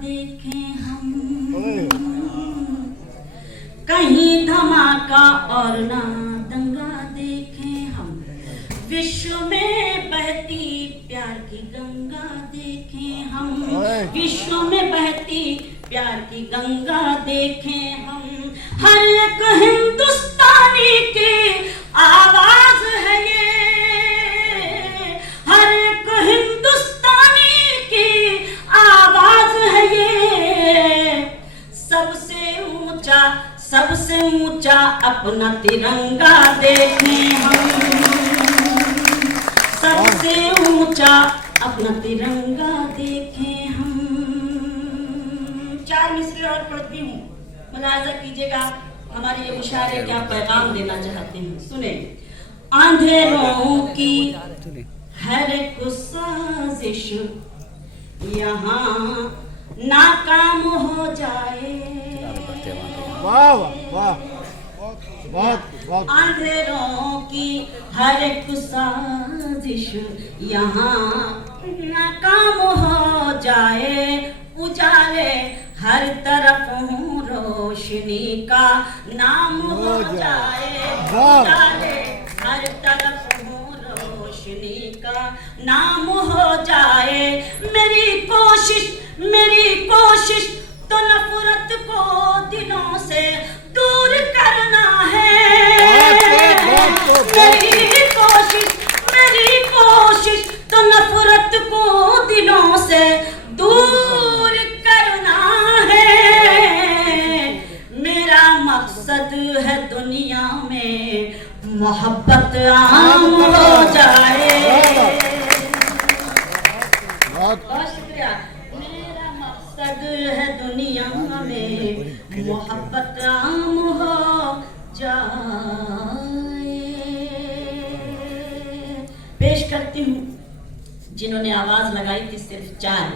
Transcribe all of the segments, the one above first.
देखें हम, कहीं धमाका और ना दंगा देखें हम, विश्व में बहती प्यार की गंगा देखें हम, विश्व में बहती प्यार की गंगा देखें हम। हर एक हिंदुस्तानी की आवाज है ये, हर एक हिंदुस्तानी की आवाज है ये। सबसे ऊंचा अपना तिरंगा देखें हम, सबसे ऊंचा अपना तिरंगा देखें हम। चार मिसरे और पढ़ती हूँ, मुलाजा कीजिएगा हमारे ये मुशायरे क्या पैगाम देना चाहते हैं। सुने। अंधेरों की हर एक साजिश यहाँ नाकाम हो जाए, वाह वाह वाह। अंधेरों की हर एक साजिश यहाँ नाकाम हो जाए, उजाले हर तरफ हूँ रोशनी का नाम हो जाए, उजाले हर तरफ हूँ रोशनी का नाम हो जाए। मेरी कोशिश तो नफरत को दिलों से दूर करना है। मेरी कोशिश तो नफरत को दिलों से दूर करना है। मेरा मकसद है दुनिया में मोहब्बत आम हो जाए। बहुत शुक्रिया। मेरा मकसद है दुनिया में मोहब्बत आम हो जाए। पेश करती हूँ जिन्होंने आवाज लगाई थी सिर्फ चार,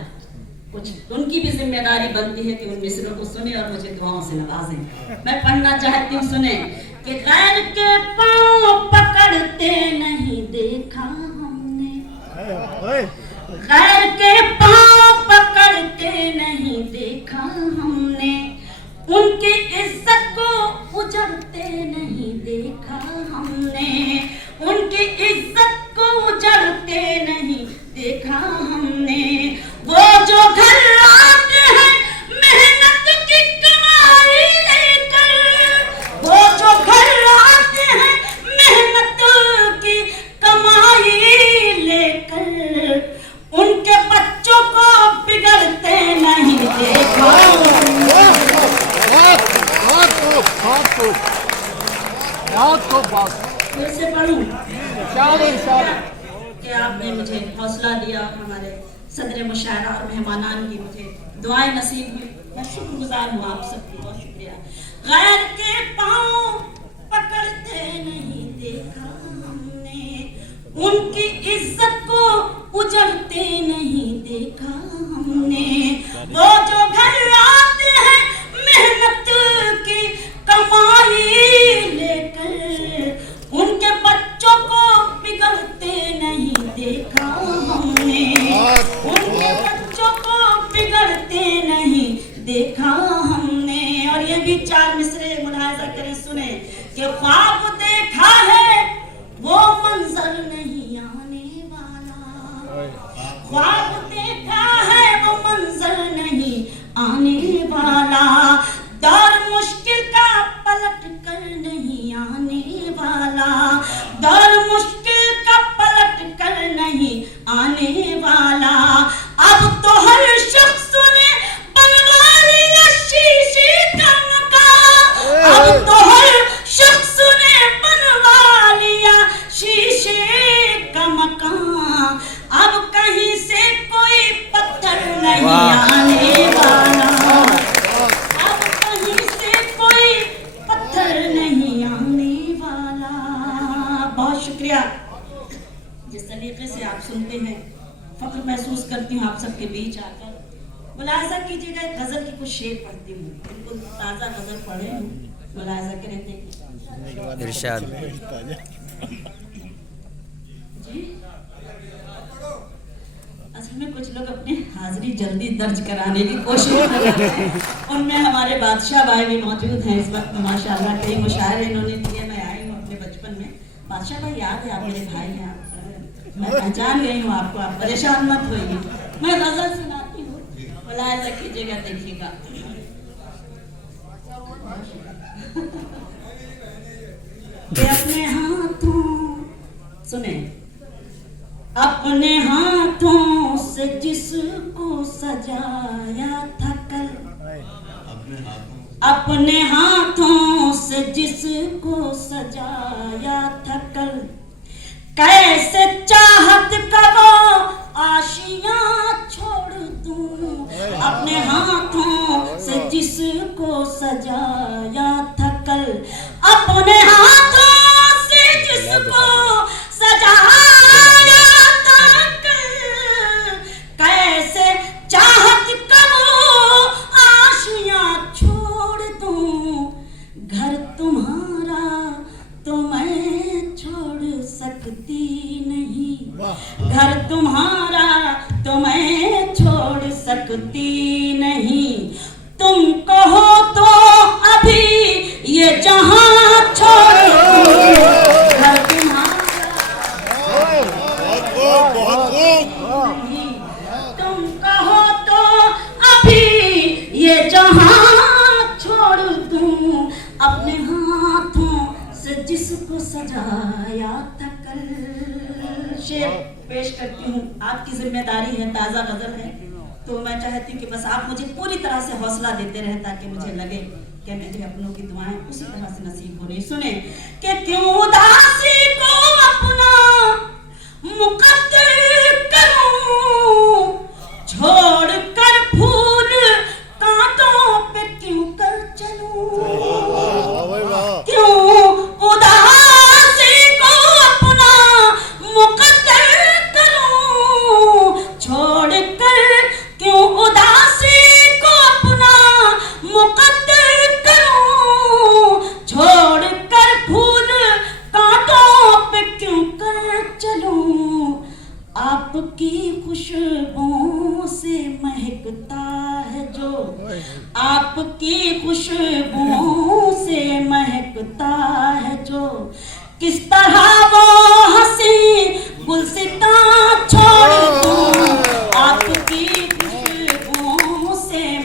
कुछ उनकी भी जिम्मेदारी बनती है कि उन मिसरों को सुने और मुझे दुआओं से नवाजें। मैं पढ़ना चाहती हूँ, सुने। कि गैर के पांव पकड़ते नहीं देखा हमने, गैर के पांव पकड़ते नहीं देखा हमने, उनकी इज्जत को उजड़ते नहीं देखा हमने, उनकी इज्जत को उजड़ते नहीं देखा हमने। वो जो घर आते हैं मेहनत की कमाई लेकर, वो जो घर आते हैं मेहनत की कमाई लेकर, उनके बच्चों को बिगड़ते नहीं देखा। फिर से पढ़ूं कि आपने मुझे हौसला दिया, हमारे सदर मुशायरा और मेहमानान की मुझे दुआएं नसीब हुई। मैं शुक्रगुजार हूँ आप सबकी, बहुत शुक्रिया। गैर के पांव पकड़ते नहीं देखा हमने, उनकी इज्जत को उजड़ते नहीं देखा हमने। वो जो घर आते हैं मेहनत की कमाई लेकर, उनके बच्चों को बिगड़ते नहीं देखा हमने, उनके बच्चों को बिगड़ते नहीं देखा हमने। और ये भी चार मिसरे मुलाहिजा करें, सुने। कि ख्वाब देखा है वो मंजर नहीं आने वाला, ख्वाब देखा है वो मंजर नहीं आने वाला, दौर मुश्किल का पलट कर नहीं आने वाला, दौर मुश्किल का पलट कर नहीं आने वाला। अब तो हर शख्स ने बनवा लिया शीशे का मकान, अब तो हर शख्स ने बनवा लिया शीशे का मकान, अब कहीं से कोई पत्थर नहीं आने वाला, अब कहीं से कोई पत्थर नहीं आने वाला। बहुत शुक्रिया। जिस तरीके से आप सुनते हैं फख्र महसूस करती हूँ आप सबके बीच आकर। मुलाहिजा कीजिएगा, एक गजल की कुछ शेर पढ़ती हूँ, बिल्कुल ताज़ा गजल पढ़े हूँ। मुलाहिजा करें थे इरशाद जी। अच्छा असल में कुछ लोग अपनी हाजिरी जल्दी दर्ज कराने की कोशिश कर रहे हैं। उनमें हमारे बादशाह भाई भी मौजूद हैं इस वक्त, माशाल्लाह कई मुशायरे इन्होंने दिए। मैं आई हूँ अपने बचपन में। बादशाह भाई याद है, आप मेरे भाई हैं, मैं पहचान गई हूँ आपको, आप परेशान मत होइए। मैं गजल सुनाती हूँ, मुलाहिजा कीजिएगा, देखिएगा। अपने हाथों सुने, अपने हाथों से जिसको सजाया था कल, अपने हाथों से जिसको सजाया था कल, कैसे चाहत का वो आशियां छोड़ दूं, अपने हाथों से जिसको सजाया था कल, अपने हाथों से जिसको सजाया था कल, कैसे चाहत का वो आशियां छोड़ दूं, घर तुम्हारा तो मैं छोड़ सकती नहीं, घर तुम्हारा तो मैं छोड़ सकती नहीं, तुम कहो तो अभी ये जहां छोड़ दूं, घर तुम्हारा तुम कहो तो अभी ये जहां छोड़ दूं, अपने हाथों से जिसको सजाया था कल। शेर पेश करती हूँ, आपकी जिम्मेदारी है, ताजा गजल है, तो मैं चाहती हूँ कि बस आप मुझे पूरी तरह से हौसला देते रहे ताकि मुझे लगे कि मेरे अपनों की दुआएं उसी तरह से नसीब हो रही। सुने कि क्यों उदासी को अपना मुकद्दर करूं, छोड़ कर फूल कांटों पे क्यों कर चलूं, क्यों उदासी को अपना मुकद्दर करूं, छोड़ कर क्यों उदासी को अपना मुकद्दर करूं, छोड़ कर फूल कांटों पे क्यों कर चलूं, आपकी खुशबुओं से महकता है जो, आपकी खुशबुओं से महकता है जो, किस तरह वो